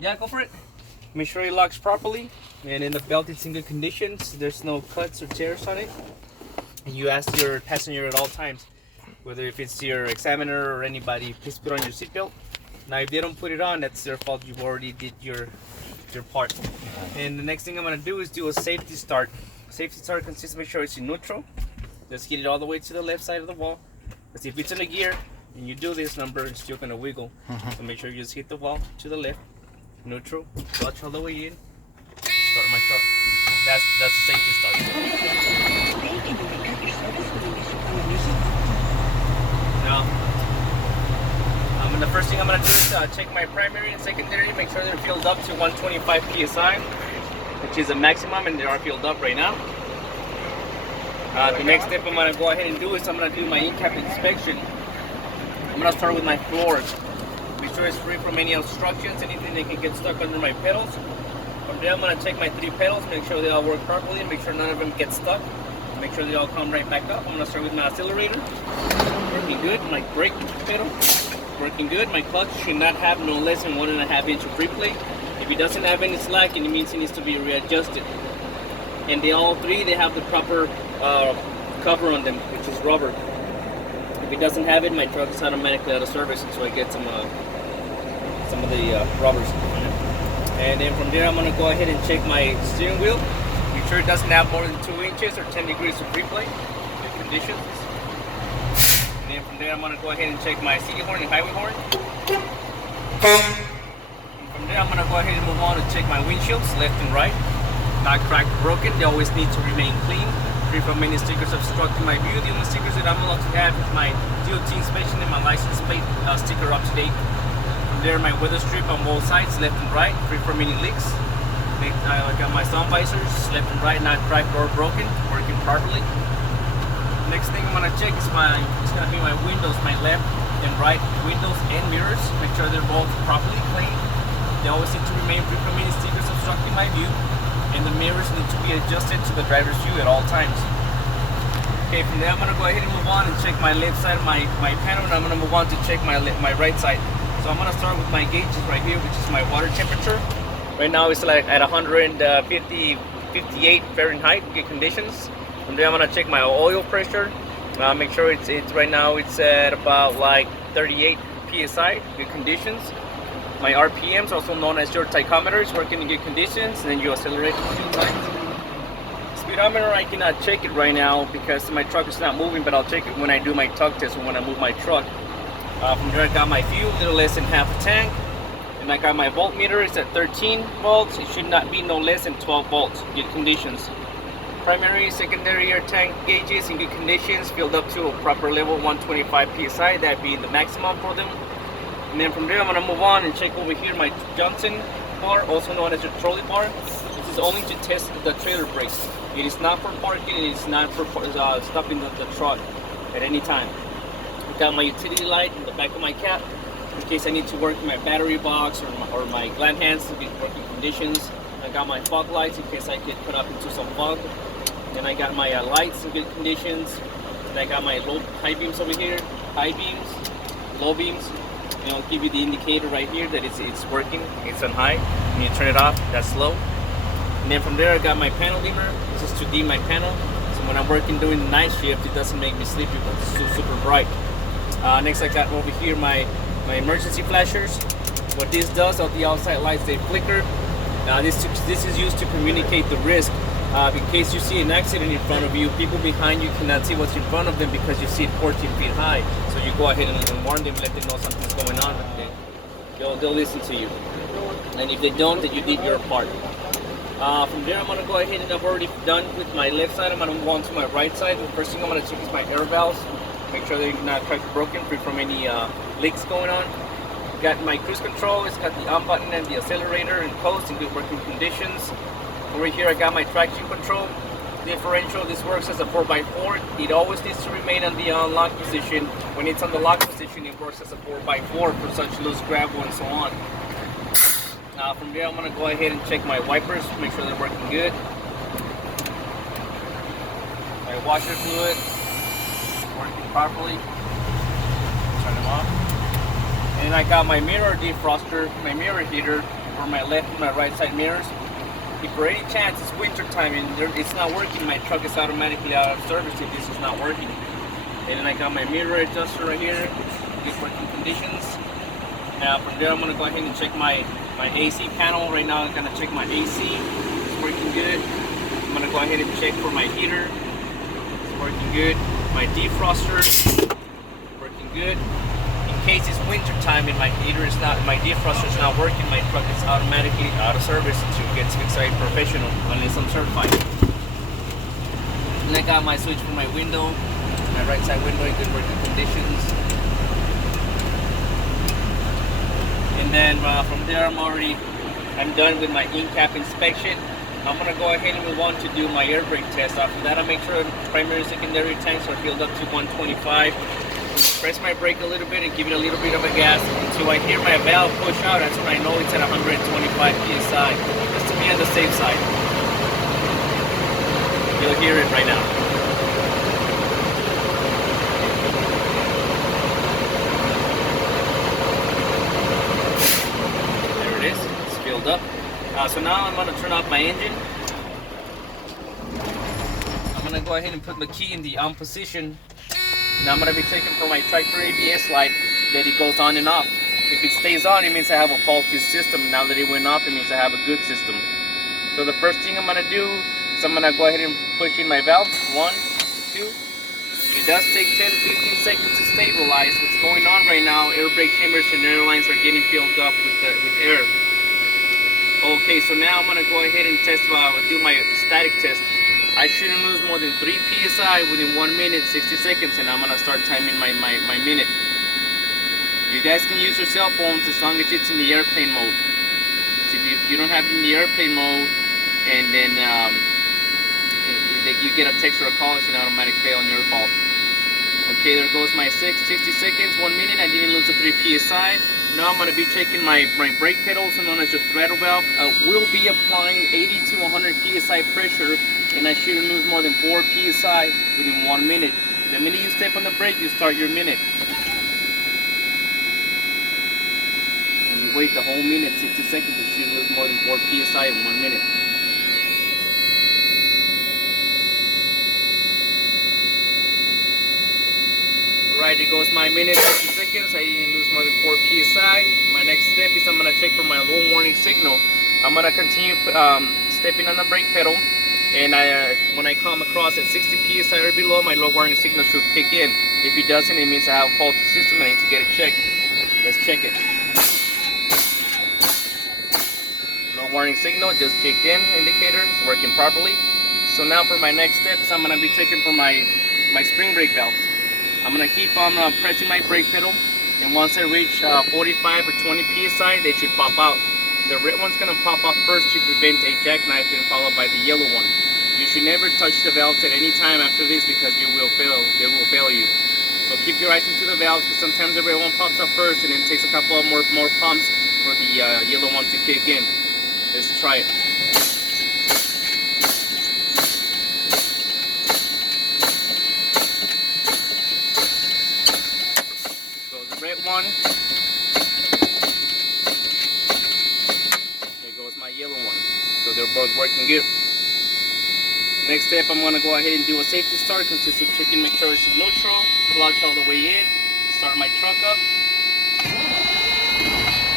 Yeah, go for it. Make sure it locks properly, and in the belt it's in good conditions. There's no cuts or tears on it. And you ask your passenger at all times, whether if it's your examiner or anybody, please put on your seatbelt. Now, if they don't put it on, that's their fault. You've already did your part. And the next thing I'm gonna do is do a safety start. Safety start consists of make sure it's in neutral. Just get it all the way to the left side of the wall. Because if it's in a gear and you do this number, it's still gonna wiggle. So make sure you just hit the wall to the left, neutral, clutch all the way in, start my truck. That's the safety start. Now, the first thing I'm gonna do is check my primary and secondary, make sure they're filled up to 125 psi, which is the maximum, and they are filled up right now. The next step I'm gonna go ahead and do is I'm gonna do my in-cap inspection. I'm gonna start with my floors. Make sure it's free from any obstructions, anything that can get stuck under my pedals. From there, I'm gonna check my 3 pedals, make sure they all work properly, make sure none of them get stuck. Make sure they all come right back up. I'm gonna start with my accelerator, working good. My brake pedal, working good. My clutch should not have no less than 1.5 inch of free play. If it doesn't have any slack, it means it needs to be readjusted. And they all 3, they have the proper cover on them, which is rubber. If it doesn't have it, my truck is automatically out of service until I get some of the rubbers on it. And then from there, I'm gonna go ahead and check my steering wheel. Make sure it doesn't have more than 2 inches or 10 degrees of free play. Good conditions. And then from there, I'm gonna go ahead and check my city horn and highway horn. And from there, I'm gonna go ahead and move on to check my windshields, left and right. Not cracked or broken. They always need to remain clean, free from any stickers obstructing my view. The only stickers that I'm allowed to have is my DOT inspection and my license plate sticker up to date. From there, my weather strip on both sides, left and right, free from any leaks. I got my sun visors, left and right, not cracked or broken, working properly. Next thing I'm gonna check is it's gonna be my windows, my left and right windows and mirrors. Make sure they're both properly clean. They always need to remain free from any stickers obstructing my view. And the mirrors need to be adjusted to the driver's view at all times. Okay, from there I'm gonna go ahead and move on and check my left side of my panel, and I'm gonna move on to check my right side. So I'm gonna start with my gauges right here, which is my water temperature. Right now it's like at 58 Fahrenheit, good conditions. From there I'm gonna check my oil pressure. Make sure it's right now it's at about like 38 psi, good conditions. My RPMs, also known as your tachometer, is working in good conditions, and then you accelerate a few times. Speedometer, I cannot check it right now because my truck is not moving, but I'll check it when I do my tug test or when I move my truck. From there I got my fuel, a little less than half a tank. And I got my voltmeter, it's at 13 volts. It should not be no less than 12 volts, good conditions. Primary, secondary air tank gauges in good conditions, filled up to a proper level, 125 psi, that being the maximum for them. And then from there, I'm gonna move on and check over here my Johnson bar, also known as your trolley bar. This is only to test the trailer brakes. It is not for parking, it is not for stopping the truck at any time. I got my utility light in the back of my cap, in case I need to work my battery box or my gland hands to be working conditions. I got my fog lights in case I get put up into some fog. Then I got my lights in good conditions. And I got my low high beams over here, high beams, low beams. And I'll give you the indicator right here that it's working. It's on high. When you turn it off, that's low. And then from there, I got my panel dimmer. This is to dim my panel. So when I'm working doing the night shift, it doesn't make me sleepy because it's so super bright. Next, I got over here my emergency flashers. What this does, all the outside lights, they flicker. This is used to communicate the risk. In case you see an accident in front of you, people behind you cannot see what's in front of them because you see it 14 feet high. So you go ahead and warn them, let them know something's going on. They'll listen to you. And if they don't, then you did your part. From there, I'm going to go ahead and I've already done with my left side. I'm going to move on to my right side. The first thing I'm going to check is my air valves. Make sure they're not cracked or broken, free from any leaks going on. Got my cruise control. It's got the on button and the accelerator and coast in good working conditions. Over here I got my traction control differential. This works as a 4x4. It always needs to remain on the lock position. When it's on the lock position, it works as a 4x4 for such loose gravel and so on. From there I'm going to go ahead and check my wipers, make sure they're working good. My washer fluid working properly. Turn them off. And I got my mirror defroster, my mirror heater for my left and my right side mirrors. If for any chance it's winter time and it's not working, my truck is automatically out of service if this is not working. And then I got my mirror adjuster right here, good working conditions. Now from there I'm gonna go ahead and check my AC panel. Right now I'm gonna check my AC, it's working good. I'm gonna go ahead and check for my heater, it's working good. My defroster, working good. In case it's winter time and my defroster is not working, my truck is automatically out of service to get Fixite Professional unless I'm certified. And I got my switch for my window, my right side window in good working conditions. And then from there I'm done with my in-cap inspection. I'm gonna go ahead and move on to do my air brake test. After that, I'll make sure primary and secondary tanks are filled up to 125. Press my brake a little bit and give it a little bit of a gas until I hear my valve push out. That's when I know it's at 125 psi. Just to be on the safe side. You'll hear it right now. There it is. It's filled up. So now I'm going to turn off my engine. I'm going to go ahead and put the key in the on position. Now I'm going to be checking for my tractor ABS light that it goes on and off. If it stays on, it means I have a faulty system. Now that it went off, it means I have a good system. So the first thing I'm going to do is I'm going to go ahead and push in my valves. 1, 2. It does take 10-15 seconds to stabilize. What's going on right now, air brake chambers and air lines are getting filled up with air. Okay, so now I'm going to go ahead and do my static test. I shouldn't lose more than 3 psi within 1 minute, 60 seconds, and I'm going to start timing my minute. You guys can use your cell phones as long as it's in the airplane mode. So if you don't have it in the airplane mode, and then you get a text or a call, it's an automatic fail on your fault. Okay, there goes my 60 seconds, 1 minute. I didn't lose the 3 psi. Now I'm going to be checking my brake pedal, also known as your throttle valve. We'll be applying 80 to 100 psi pressure, and I shouldn't lose more than 4 psi within 1 minute. The minute you step on the brake, you start your minute. And you wait the whole minute, 60 seconds, you shouldn't lose more than 4 psi in 1 minute. Alright, there goes my minute, 60 seconds. I didn't lose more than 4 psi. My next step is I'm going to check for my low warning signal. I'm going to continue stepping on the brake pedal. And when I come across at 60 psi or below, my low warning signal should kick in. If it doesn't, it means I have a faulty system and I need to get it checked. Let's check it. Low warning signal just kicked in, indicator is working properly. So now for my next steps, I'm going to be checking for my spring brake valves. I'm going to keep on pressing my brake pedal, and once I reach 45 or 20 psi, they should pop out. The red one's going to pop off first to prevent a jackknife, and followed by the yellow one. You should never touch the valves at any time after this because they will fail you. So keep your eyes into the valves, because sometimes the red one pops up first and then it takes a couple of more pumps for the yellow one to kick in. Let's try it. So the red one. There goes my yellow one. So they're both working good. Next step, I'm going to go ahead and do a safety start, consist of checking, make sure it's in neutral, clutch all the way in, start my truck up.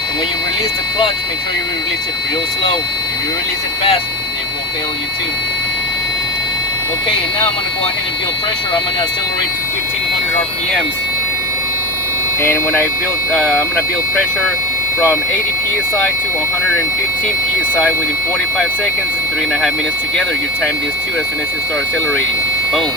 And when you release the clutch, make sure you release it real slow. If you release it fast, it will fail you too. Okay, and now I'm going to go ahead and build pressure. I'm going to accelerate to 1500 RPMs. And when I'm going to build pressure from 80 psi to 115 psi within 45 seconds and 3.5 minutes together. You time this too as soon as you start accelerating. Boom.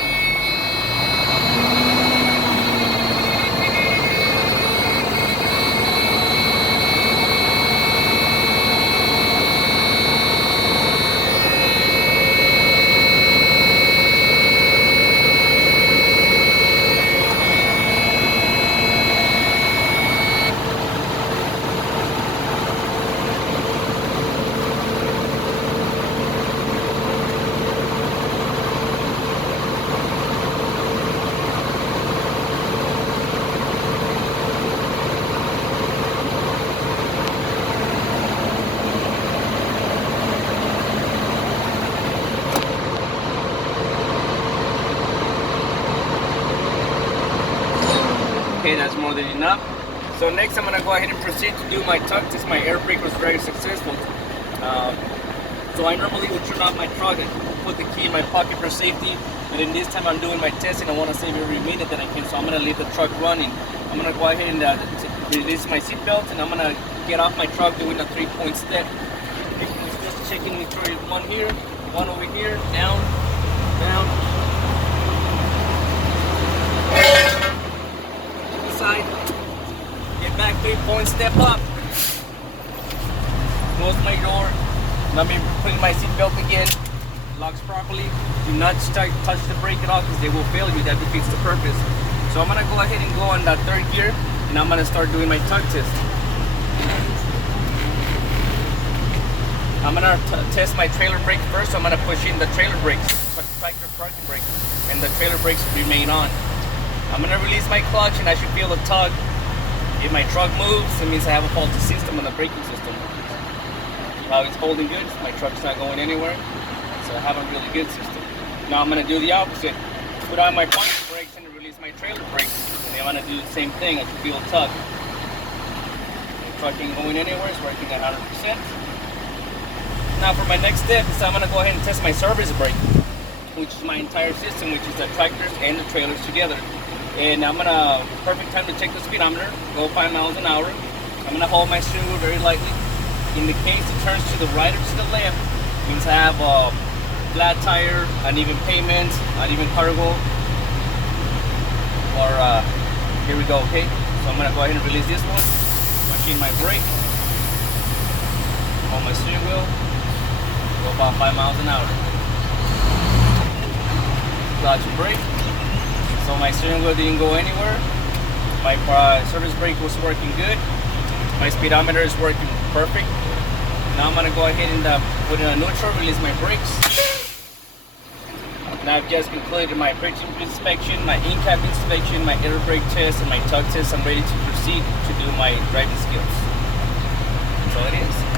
more than enough. So next I'm gonna go ahead and proceed to do my tug test. My air brake was very successful. So I normally would turn off my truck and put the key in my pocket for safety. But in this time I'm doing my testing, I want to save every minute that I can. So I'm gonna leave the truck running. I'm gonna go ahead and release my seatbelt, and I'm gonna get off my truck doing a 3-point step. Just checking, make sure it's one here, one over here, down, down. Side. Get back, 3-point step up. Close my door. Let me put my seatbelt again. Locks properly. Do not touch the brake at all because they will fail you. That defeats the purpose. So I'm gonna go ahead and go on that third gear, and I'm gonna start doing my tug test. I'm gonna test my trailer brake first. So I'm gonna push in the trailer brakes, tractor parking brake, and the trailer brakes remain on. I'm gonna release my clutch, and I should feel a tug. If my truck moves, it means I have a faulty system on the braking system. How it's holding good, my truck's not going anywhere, so I have a really good system. Now I'm gonna do the opposite. Put on my parking brakes and release my trailer brakes. And I'm gonna do the same thing. I should feel a tug. The truck ain't going anywhere, it's working at 100%. Now for my next step is I'm gonna go ahead and test my service brake, which is my entire system, which is the tractors and the trailers together. And I'm gonna, perfect time to check the speedometer, go 5 miles an hour. I'm gonna hold my steering wheel very lightly. In the case it turns to the right or to the left, means I have a flat tire, uneven pavement, uneven cargo, or here we go, okay? So I'm gonna go ahead and release this one, push in my brake, hold my steering wheel, go about 5 miles an hour. Clutch and brake. So my steering wheel didn't go anywhere. My service brake was working good. My speedometer is working perfect. Now I'm gonna go ahead and put in a neutral, release my brakes. Now I've just concluded my braking inspection, my in-cab inspection, my air brake test, and my tug test. I'm ready to proceed to do my driving skills. That's all it is.